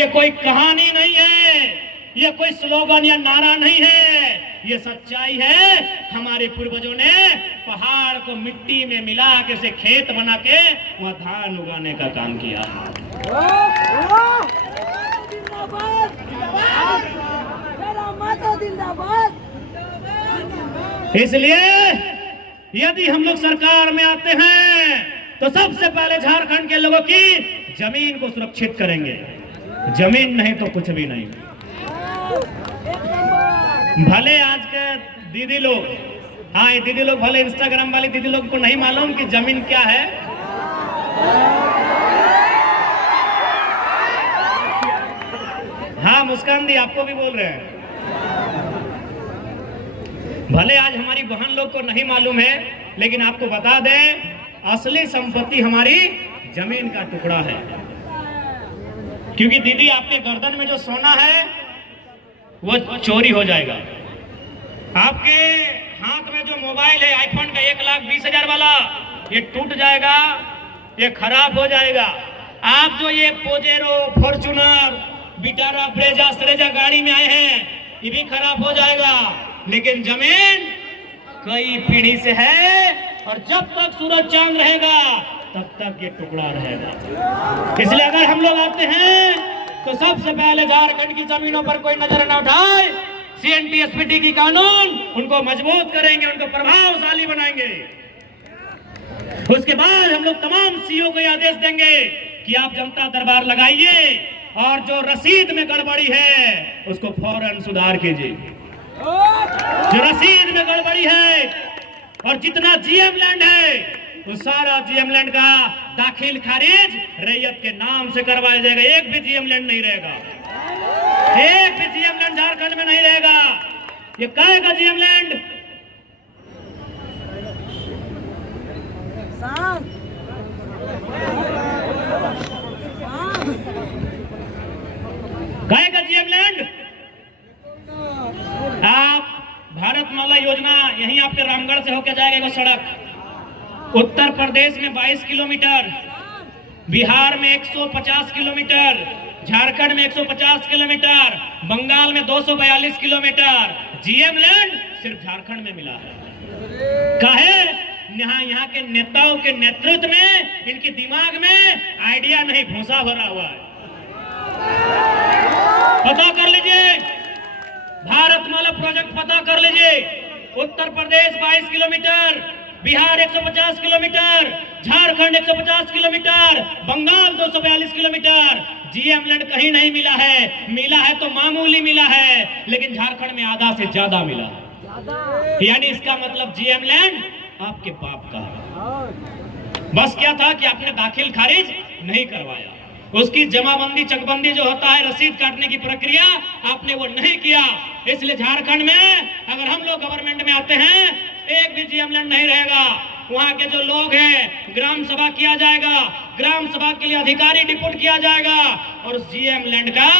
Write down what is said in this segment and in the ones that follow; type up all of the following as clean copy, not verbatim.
ये कोई कहानी नहीं है, ये कोई स्लोगन या नारा नहीं है, ये सच्चाई है। हमारे पूर्वजों ने पहाड़ को मिट्टी में मिला के उसे खेत बना के वह धान उगाने का काम किया। इसलिए यदि हम लोग सरकार में आते हैं तो सबसे पहले झारखंड के लोगों की जमीन को सुरक्षित करेंगे। जमीन नहीं तो कुछ भी नहीं। भले आज के दीदी लोग, हाँ ये दीदी लोग भले इंस्टाग्राम वाली दीदी लोग को नहीं मालूम कि जमीन क्या है। हाँ मुस्कान दी आपको भी बोल रहे हैं। भले आज हमारी बहन लोग को नहीं मालूम है, लेकिन आपको बता दें असली संपत्ति हमारी जमीन का टुकड़ा है। क्योंकि दीदी आपके गर्दन में जो सोना है वो चोरी हो जाएगा। आपके हाथ में जो मोबाइल है आईफोन का 1,20,000 वाला, ये टूट जाएगा, ये खराब हो जाएगा। आप जो ये पोजेरो, फॉर्च्यूनर, विटारा, ब्रेजा, सरेजा गाड़ी में आए हैं, ये भी खराब हो जाएगा। लेकिन जमीन कई पीढ़ी से है और जब तक सूरज चांद रहेगा तब तक ये टुकड़ा रहेगा। इसलिए अगर हम लोग आते हैं तो सबसे पहले झारखंड की जमीनों पर कोई नजर न उठाए, CNTSPT की कानून उनको मजबूत करेंगे, उनको प्रभावशाली बनाएंगे। उसके बाद हम लोग तमाम CO को आदेश देंगे कि आप जनता दरबार लगाइए और जो रसीद में गड़बड़ी है उसको फौरन सुधार कीजिए। जो रसीद में गड़बड़ी है और जितना GM लैंड है वो सारा GM लैंड का दाखिल खारिज रैयत के नाम से करवाया जाएगा। एक भी GM लैंड नहीं रहेगा, एक भी GM लैंड झारखंड में नहीं रहेगा। ये काय का GM लैंड? काय का GM लैंड? आप भारतमाला योजना यहीं आपके रामगढ़ से होकर जाएगा सड़क। उत्तर प्रदेश में 22 किलोमीटर, बिहार में 150 किलोमीटर, झारखंड में 150 किलोमीटर, बंगाल में 242 किलोमीटर। GM लैंड सिर्फ झारखंड में मिला है। काहे? यहाँ के नेताओं के नेतृत्व में, इनके दिमाग में आइडिया नहीं, भूसा भरा हुआ है। पता कर लीजिए, भारतमाला प्रोजेक्ट पता कर लीजिए। Uttar Pradesh 22 kilometre, Bihar 150 kilometre, Jharkhand 150 kilometre, Bengal 242 kilometre. GM land कहीं नहीं मिला है, मिला है तो मामूली मिला है, लेकिन झारखंड में आधा से ज्यादा मिला है। यानी इसका मतलब GM लैंड आपके बाप का है। बस क्या था कि आपने दाखिल खारिज नहीं करवाया, उसकी जमाबंदी चकबंदी जो होता है रसीद काटने की प्रक्रिया, आपने वो नहीं किया। इसलिए झारखंड में अगर हम लोग गवर्नमेंट में आते हैं एक भी GM लैंड नहीं रहेगा। वहां के जो लोग हैं ग्राम सभा किया जाएगा, ग्राम सभा के लिए अधिकारी डिप्यूट किया जाएगा और उस GM लैंड का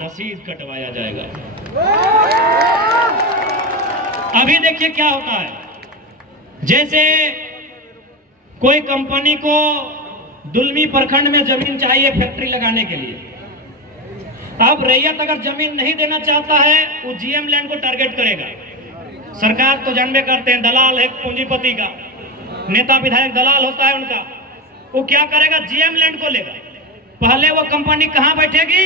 रसीद कटवाया जाएगा। अभी देखिए क्या होता है, जैसे कोई कंपनी को दुलमी प्रखंड में जमीन चाहिए फैक्ट्री लगाने के लिए। अब रैयत अगर जमीन नहीं देना चाहता है वो GM लैंड को टारगेट करेगा। सरकार तो जानबे करते हैं दलाल है, पूंजीपति का नेता विधायक दलाल होता है उनका। वो क्या करेगा, GM लैंड को लेगा। पहले वो कंपनी कहां बैठेगी,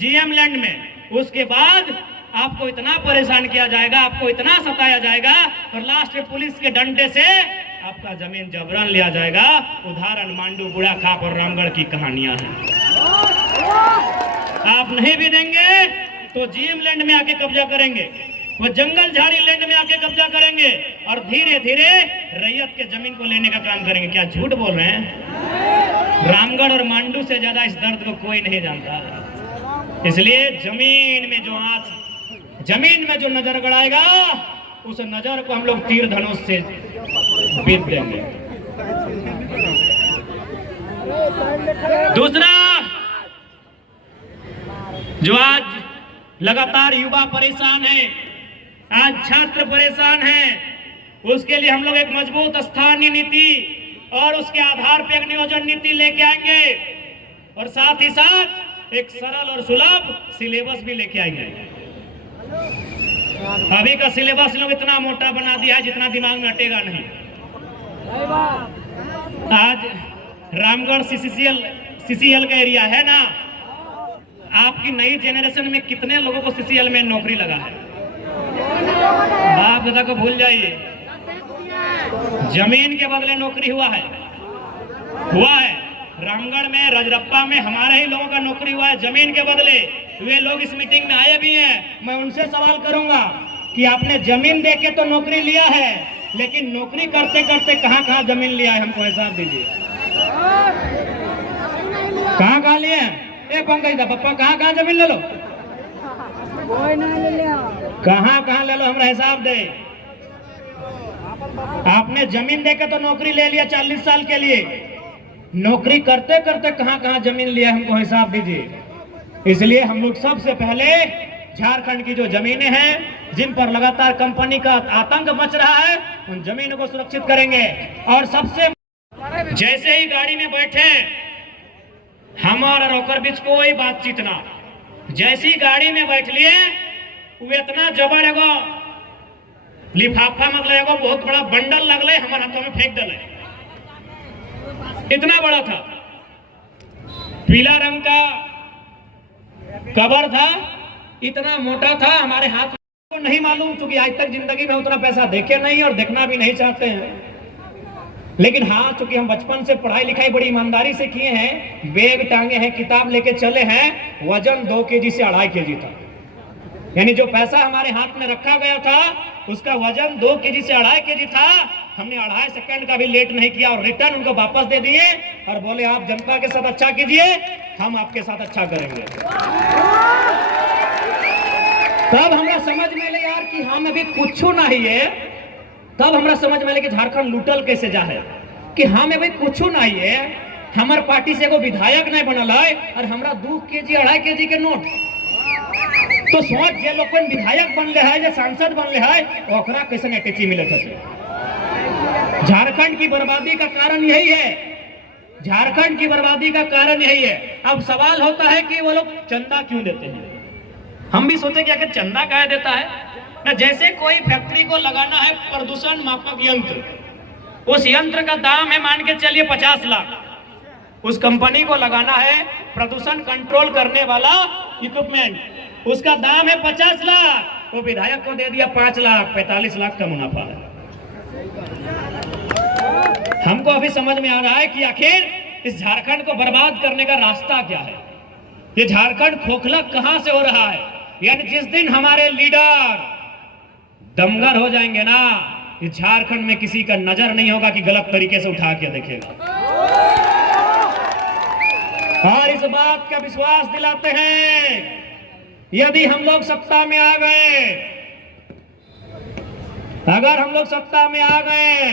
GM लैंड में। उसके बाद आपको इतना परेशान किया जाएगा, आपको इतना सताया जाएगा और लास्ट में पुलिस के डंडे से आपका जमीन जबरन लिया जाएगा। उदाहरण मांडू, बुढ़ा खाप और रामगढ़ की कहानियां हैं। आप नहीं भी देंगे तो GM लैंड में आके कब्जा करेंगे, वो जंगल झाड़ी लैंड में आके कब्जा करेंगे और धीरे धीरे रैयत के जमीन को लेने का काम करेंगे। क्या झूठ बोल रहे हैं? रामगढ़ और मांडू से ज्यादा इस दर्द को कोई नहीं जानता। इसलिए जमीन में जो नजर गड़ाएगा उस नजर को हम लोग तीर धनुष से बीत देंगे। दूसरा, जो आज लगातार युवा परेशान है, आज छात्र परेशान हैं, उसके लिए हम लोग एक मजबूत स्थानीय नीति और उसके आधार पर एक नियोजन नीति लेके आएंगे और साथ ही साथ एक सरल और सुलभ सिलेबस भी लेके आएंगे। अभी का सिलेबस लोग इतना मोटा बना दिया है जितना दिमाग में अटेगा नहीं। आज रामगढ़ सीसीएल का एरिया है ना, आपकी नई जेनरेशन में कितने लोगों को सीसीएल में नौकरी लगा है? बाप दादा को भूल जाइए, जमीन के बदले नौकरी हुआ है। रामगढ़ में रजरप्पा में हमारे ही लोगों का नौकरी हुआ है जमीन के बदले। वे लोग इस मीटिंग में आए भी हैं। मैं उनसे सवाल करूंगा कि आपने जमीन देके तो नौकरी लिया है, लेकिन नौकरी करते करते कहां कहां जमीन लिया है, हमको हिसाब दीजिए। कहां कहां लिए? ए पंकज दा पप्पा, कहां कहां जमीन ले लो, कहां कहां ले लो, हमरा हिसाब दे। आपने जमीन देके तो नौकरी ले लिया 40 साल के लिए, नौकरी करते करते कहां कहां जमीन लिया, हमको हिसाब दीजिए। इसलिए हम लोग सबसे पहले झारखंड की जो जमीनें हैं जिन पर लगातार कंपनी का आतंक मच रहा है, उन जमीनों को सुरक्षित करेंगे। और सबसे जैसे ही गाड़ी में बैठे हमारा रोकर बीच कोई बातचीत ना, जैसी गाड़ी में बैठ लिए वो इतना जबर एगो लिफाफा मतलब एगो बहुत बड़ा बंडल लगले हमारे हाथों में फेंक दिले, इतना बड़ा था, पीला रंग का कवर था, इतना मोटा था, हमारे हाथ को नहीं मालूम, क्योंकि आज तक जिंदगी में उतना पैसा देखे नहीं और देखना भी नहीं चाहते हैं। लेकिन हाँ, चूंकि हम बचपन से पढ़ाई लिखाई बड़ी ईमानदारी से किए हैं, बैग टांगे हैं, किताब लेके चले हैं, वजन 2 केजी से 2.5 केजी था। यानी जो पैसा हमारे हाथ में रखा गया था उसका वजन 2 केजी से 2.5 केजी था। हमने 2.5 सेकंड का भी लेट नहीं किया और रिटर्न उनको वापस दे दिए और बोले आप जनता के साथ अच्छा कीजिए, हम आपके साथ अच्छा करेंगे। तब हमरा समझ में ले यार कि हम अभी कुछ नहीं है, तब हमरा समझ में ले कि झारखंड लूटल कैसे जा है, कि हम अभी कुछ नहीं है, हमार पार्टी से एगो विधायक नहीं बनल है और हमरा 2 केजी 2.5 केजी के नोट। तो सोच जे लोग विधायक बनले है, जे सांसद बनले है, ओकरा कैसे अटैची मिलत है। झारखंड की बर्बादी का कारण यही है, झारखंड की बर्बादी का कारण यही है। अब सवाल होता है कि वो लोग चंदा क्यों देते हैं? हम भी सोचे कि आखिर चंदा काहे देता है ना। जैसे कोई फैक्ट्री को लगाना है प्रदूषण मापक यंत्र, उस यंत्र का दाम है मान के चलिए 50 लाख, उस कंपनी को लगाना है प्रदूषण कंट्रोल करने वाला इक्विपमेंट, उसका दाम है 50 लाख, वो विधायक को दे दिया 5 लाख, 45 लाख का मुनाफा है। हमको अभी समझ में आ रहा है कि आखिर इस झारखंड को बर्बाद करने का रास्ता क्या है, ये झारखंड खोखला कहां से हो रहा है। यानी जिस दिन हमारे लीडर दमगर हो जाएंगे ना, इस झारखंड में किसी का नजर नहीं होगा कि गलत तरीके से उठा के देखेगा। और इस बात का विश्वास दिलाते हैं, यदि हम लोग सत्ता में आ गए, अगर हम लोग सत्ता में आ गए,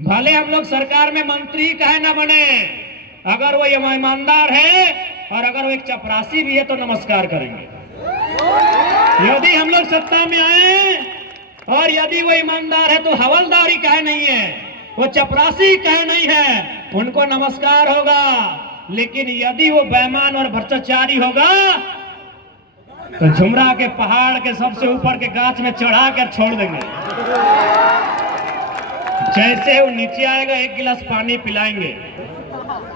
भले हम लोग सरकार में मंत्री कहे ना बने, अगर वो ईमानदार है और अगर वो एक चपरासी भी है तो नमस्कार करेंगे। यदि हम लोग सत्ता में आए और यदि वो ईमानदार है तो हवलदारी कहे नहीं है, वो चपरासी कहे नहीं है, उनको नमस्कार होगा। लेकिन यदि वो बेईमान और भ्रष्टाचारी होगा तो झुमरा के पहाड़ के सबसे ऊपर के गाछ में चढ़ा कर छोड़ देंगे। जैसे वो नीचे आएगा 1 गिलास पानी पिलाएंगे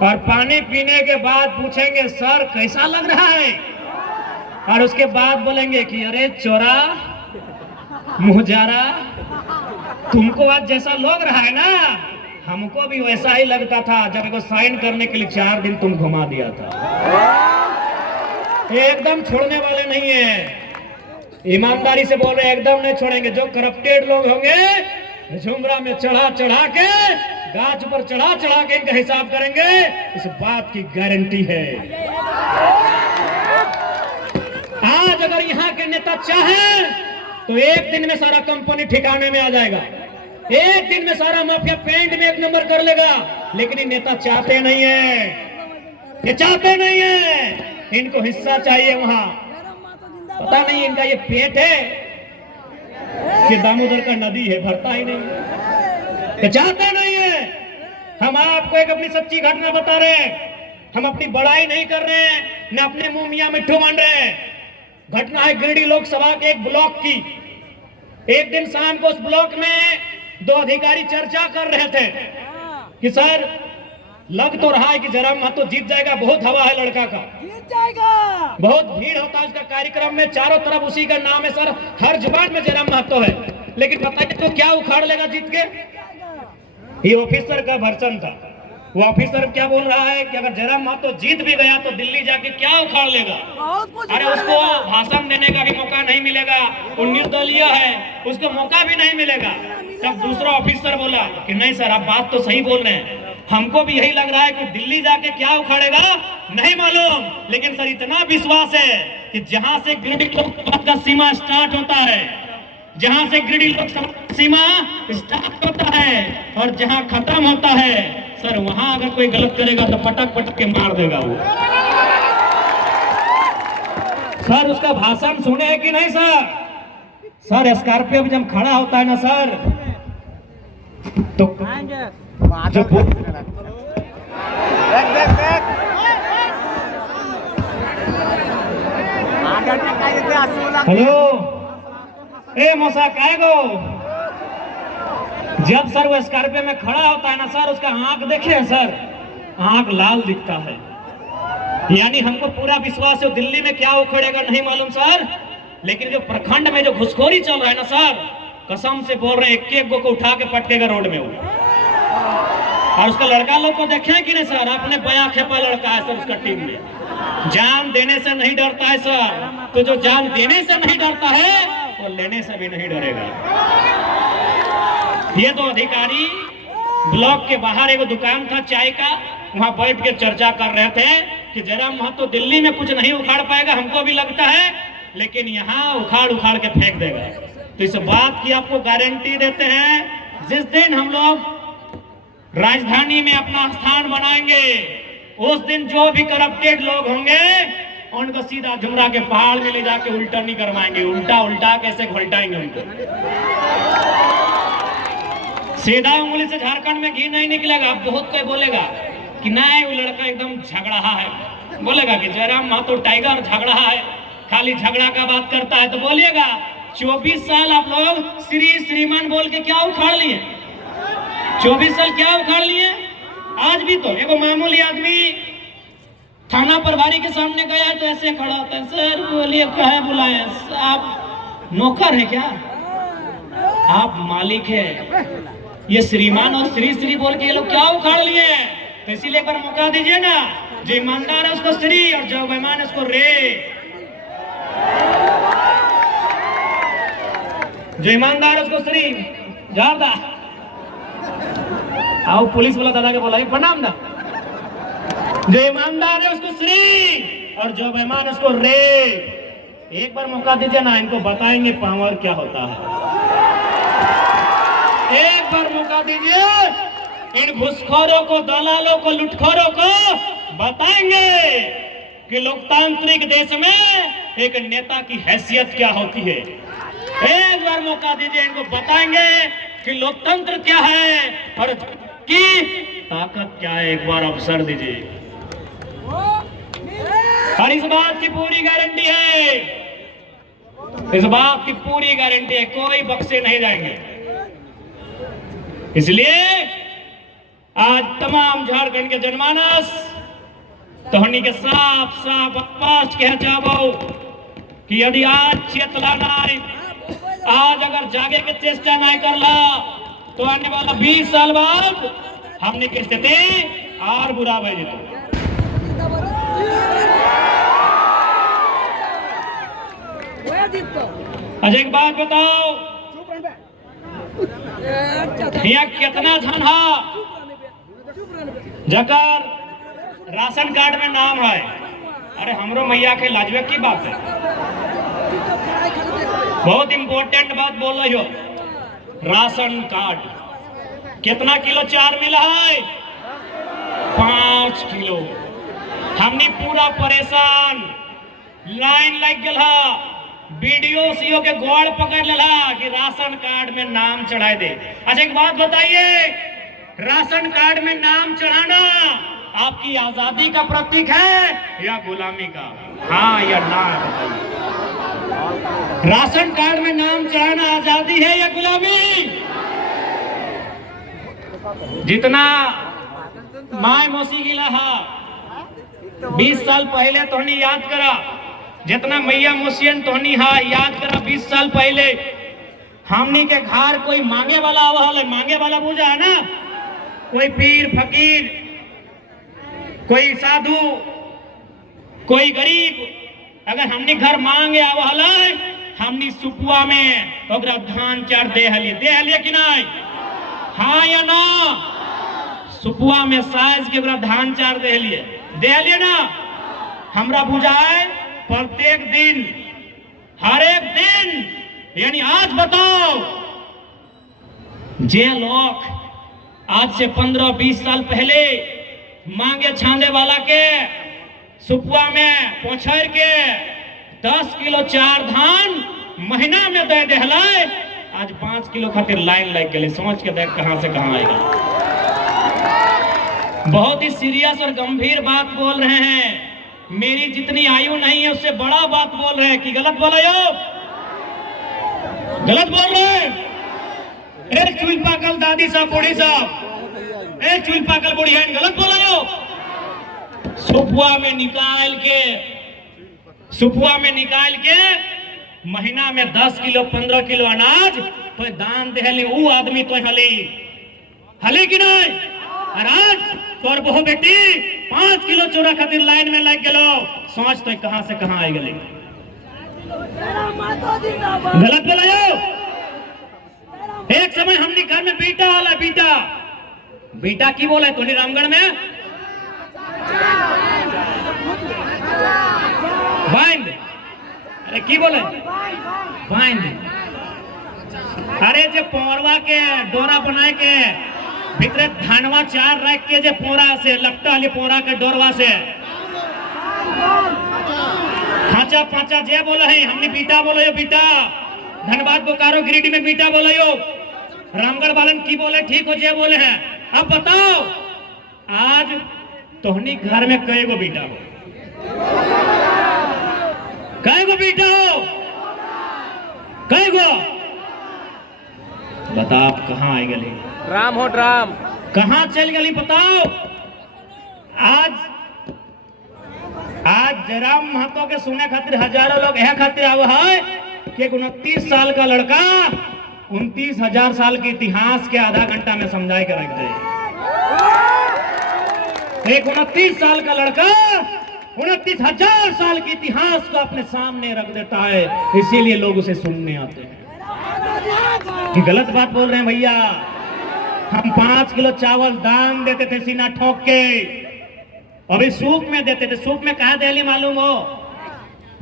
और पानी पीने के बाद पूछेंगे सर कैसा लग रहा है, और उसके बाद बोलेंगे कि अरे चोरा मुहजारा, तुमको आज जैसा लग रहा है ना, हमको भी वैसा ही लगता था जब इसको साइन करने के लिए 4 दिन तुम घुमा दिया था। एकदम छोड़ने वाले नहीं है, ईमानदारी से बोल रहे एकदम नहीं छोड़ेंगे। जो करप्टेड लोग होंगे झुमरा में चढ़ा चढ़ा के, गाछ पर चढ़ा चढ़ा के इनका हिसाब करेंगे, इस बात की गारंटी है। आज अगर यहाँ के नेता चाहें तो एक दिन में सारा कंपनी ठिकाने में आ जाएगा, एक दिन में सारा माफिया पेंट में 1 नंबर कर लेगा। लेकिन ये नेता चाहते नहीं है, ये चाहते नहीं है, इनको हिस्सा चाहिए। वहां पता नहीं इनका ये पेट है कि दामोदर का नदी है, भरता ही नहीं, ये चाहते नहीं है। हम आपको एक अपनी सच्ची घटना बता रहे हैं। हम अपनी बड़ाई नहीं कर रहे हैं, न अपने मुंह मियां मिट्ठू मान रहे हैं। घटना है गिरिडीह लोकसभा के एक ब्लॉक की। एक दिन शाम को उस ब्लॉक में दो अधिकारी चर्चा कर रहे थे कि सर लग तो रहा है कि जयराम महतो जीत जाएगा, बहुत हवा है लड़का का, जीत जाएगा, बहुत भीड़ होता है उसका कार्यक्रम में, चारों तरफ उसी का नाम है सर, हर जुबान में जयराम महतो है। लेकिन बताइए तो क्या उखाड़ लेगा जीत के? ये ऑफिसर का वर्चन था। वो ऑफिसर क्या बोल रहा है कि अगर जयराम महतो जीत भी गया तो दिल्ली जाके क्या उखाड़ लेगा? अरे उसको भाषण देने का भी मौका नहीं मिलेगा, वो निर्दलीय है, उसको मौका भी नहीं मिलेगा। तब दूसरा ऑफिसर बोला कि नहीं सर, आप बात तो सही बोल रहे हैं, हमको भी यही लग रहा है कि दिल्ली जाके क्या उखाड़ेगा नहीं मालूम, लेकिन सर इतना विश्वास है कि जहां से गिरिडीह लोकसभा का सीमा स्टार्ट होता है, जहां से गिरिडीह लोकसभा सीमा स्टार्ट होता है और जहां खत्म होता है सर, वहां अगर कोई गलत करेगा तो पटक पटक के मार देगा वो। सर उसका भाषण सुने हैं कि नहीं सर? सर स्कॉर्पियो में जब खड़ा होता है ना सर, तो हेलो ए मौसा काय गो, जब सर वो स्कॉर्पियो में खड़ा होता है ना सर, उसका आंख देखे सर, आंख लाल दिखता है। यानी हमको पूरा विश्वास है दिल्ली में क्या उखड़ेगा नहीं मालूम सर, लेकिन जो प्रखंड में जो घुसखोरी चल रहा है ना सर, कसम से बोल रहे हैं एक एक गो को उठा के पटकेगा रोड में वो। और उसका लड़का लोग को देखे कि नहीं सर, अपने बया खेपा लड़का है सर उसका टीम में, जान देने से नहीं डरता है सर। तो जो जान देने से नहीं डरता है वो लेने से भी नहीं डरेगा। ये दो अधिकारी ब्लॉक के बाहर एक दुकान था चाय का, वहां बैठ के चर्चा कर रहे थे कि जयराम महतो दिल्ली में कुछ नहीं उखाड़ पाएगा, हमको भी लगता है, लेकिन यहाँ उखाड़ उखाड़ के फेंक देगा। तो इस बात की आपको गारंटी देते हैं, जिस दिन हम लोग राजधानी में अपना स्थान बनाएंगे उस दिन जो भी करप्टेड लोग होंगे उनको सीधा झुमरा के पहाड़ में ले जाके उल्टा नहीं करवाएंगे, उल्टा उल्टा कैसे घोलटाएंगे उनको। सीधा उंगली से झारखंड में घी नहीं निकलेगा। अब बहुत कोई बोलेगा कि नहीं वो लड़का एकदम झगड़ा है, बोलेगा कि जयराम महतो टाइगर झगड़ा है, खाली झगड़ा का बात करता है। तो बोलिएगा 24 साल आप लोग श्री श्रीमान बोल के क्या उखाड़ लिए? 24 साल क्या उखाड़ लिए? आज भी तो एगो मामूली आदमी थाना प्रभारी के सामने गया तो ऐसे खड़ा होता है, सर बोलिए कहे बुलाए? आप नौकर है क्या? आप मालिक है। ये श्रीमान और श्री श्री बोल के ये लोग क्या उखाड़ लिए? तो इसीलिए पर मौका दीजिए ना, जो ईमानदार है उसको श्री और जो बेईमान है उसको रे। जो ईमानदार है उसको श्री जारदा आओ पुलिस वाला दादा के बोला प्रणाम ना। जो ईमानदार है उसको श्री और जो बेईमान है उसको रे। एक बार मौका दीजिए ना, इनको बताएंगे पावर क्या होता है। एक बार मौका दीजिए, इन घुसखोरों को, दलालों को, लुटखोरों को बताएंगे कि लोकतांत्रिक देश में एक नेता की हैसियत क्या होती है। एक बार मौका दीजिए, इनको बताएंगे कि लोकतंत्र क्या है और की ताकत क्या है। एक बार अवसर दीजिए और इस बात की पूरी गारंटी है, इस बात की पूरी गारंटी है, कोई बख्शे नहीं जाएंगे। इसलिए आज तमाम झारखंड के जनमानस तोहनी के साफ साफ स्पष्ट कह जाबो कि यदि आज चेतला नहीं, आज अगर जागे के चेष्टा नहीं करला तो आने वाला 20 साल बाद हमने की स्थिति और बुरा हो जेतो। अच्छा एक बात बताओ, यहाँ कितना धन है जकर राशन कार्ड में नाम है? अरे हमरो मैया के लाजवे की बात है, बहुत इंपॉर्टेंट बात बोल रही हो। राशन कार्ड कितना किलो चार मिला है? 5 किलो। हमने पूरा परेशान, लाइन लग गया, बीडीओ सीओ के गोड़ पकड़ लेला कि राशन कार्ड में नाम चढ़ा दे। अच्छा एक बात बताइए, राशन कार्ड में नाम चढ़ाना आपकी आजादी का प्रतीक है या गुलामी का? हाँ या ना बताइए। राशन कार्ड में नाम चढ़ाना आजादी है या गुलामी? जितना माय मौसी गिला है 20 साल पहले तोहनी याद करा, जितना मैया मौसियन तोहनी हा याद करा 20 साल पहले हमनी के घर कोई मांगे वाला आवा, मांगे वाला पूजा है ना, कोई पीर फकीर, कोई साधु, कोई गरीब अगर हमने घर मांगे आवा हमनी सुपुआ में ओकरा धान चार दे हलिए कि नहीं? हाँ या ना? सुपुआ में साज के ओकरा धान चार दे हलिए ना? हमरा बुझाए प्रत्येक दिन, हर एक दिन, यानी आज बताओ जे लोग आज से 15-20 साल पहले मांगे छांदे वाला के सुपुआ में पहुंचर के 10 किलो चार धान महीना में दे देहलाए, आज 5 किलो खातिर लाइन लग गए। सोच के देख कहां से कहां आएगा। बहुत ही सीरियस और गंभीर बात बोल रहे हैं। मेरी जितनी आयु नहीं है उससे बड़ा बात बोल रहे हैं कि गलत बोला यो? गलत बोल रहे हैं? ए चुल पाकल दादी साहब, बूढ़ी साहब, ए चुल पाकल बूढ़ी है, गलत बोला यो? सुपुआ में निकाल के महीना में 10 किलो 15 किलो अनाज तो दान देहली वो आदमी तो हले कि नहीं? और आज तोर बहु बेटी 5 किलो चोरा खातिर लाइन में लग गलो, सोच तो कहां से कहां आई गली। गलत बोला यो? एक समय हमने घर में बेटा वाला बेटा की बोला है तोनी रामगढ़ में बाइंड, अरे की बोले बाइंड, अरे जे पोरवा के डोरा बनाए के भीतर धानवा चार रख के जे पोरा से लपटा वाली पोरा के डोरवा से खाचा पाचा जे बोला है हमने बीटा बोला यो बीटा, धनबाद बोकारो गिरिडीह में बीटा बोला यो, रामगढ़ वालन की बोले ठीक हो जे बोले हैं। अब बताओ आज तोहनी घर में कई गो बेटा हो? कई गो बेटा हो? कई गो? बता कहां आई गली? ड्राम हो ड्राम, कहां चल गली बताओ? आज जयराम महतो के सुने खातिर हजारों लोग यह खातिर आवे है कि 29 साल का लड़का 29,000 साल के इतिहास के आधा घंटा में समझा के रख दे। एक 29 साल का लड़का 29,000 साल के इतिहास को अपने सामने रख देता है, इसीलिए लोग उसे सुनने आते हैं। कि गलत बात बोल रहे हैं भैया। हम 5 किलो चावल दान देते थे सीना ठोक के, अभी सूप में देते थे। सूप में कहा दे मालूम हो?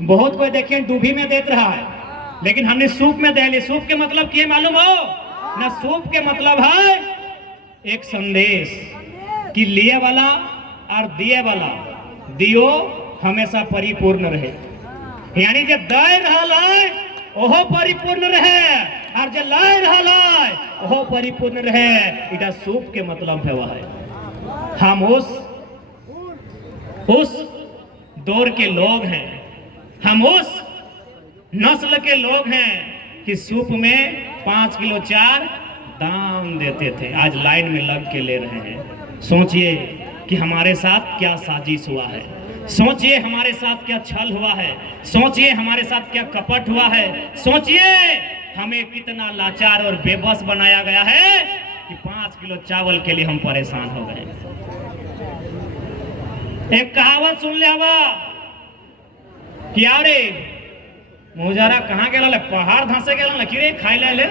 बहुत कोई देखिए डूबी में देते रहा है, लेकिन हमने सूप में दे ली। सूप के मतलब क्या मालूम हो ना? सूप के मतलब है एक संदेश कि लिए वाला और दिए वाला दियो हमेशा परिपूर्ण रहे, यानी जो दे रहा है ओहो परिपूर्ण रहे और जो ला रहा है ओहो परिपूर्ण रहे। इटा सूप के मतलब है वह है। हम उस दौर के लोग हैं, हम उस नस्ल के लोग हैं कि सूप में 5 किलो चार दान देते थे, आज लाइन में लग के ले रहे हैं। सोचिए कि हमारे साथ क्या साजिश हुआ है, सोचिए हमारे साथ क्या छल हुआ है, सोचिए हमारे साथ क्या कपट हुआ है, सोचिए हमें कितना लाचार और बेबस बनाया गया है कि 5 किलो चावल के लिए हम परेशान हो गए। एक कहावत सुन ले हवा कि अरे मुजारा कहाँ गेला? पहाड़ धंसे गेला कि रे खाई ले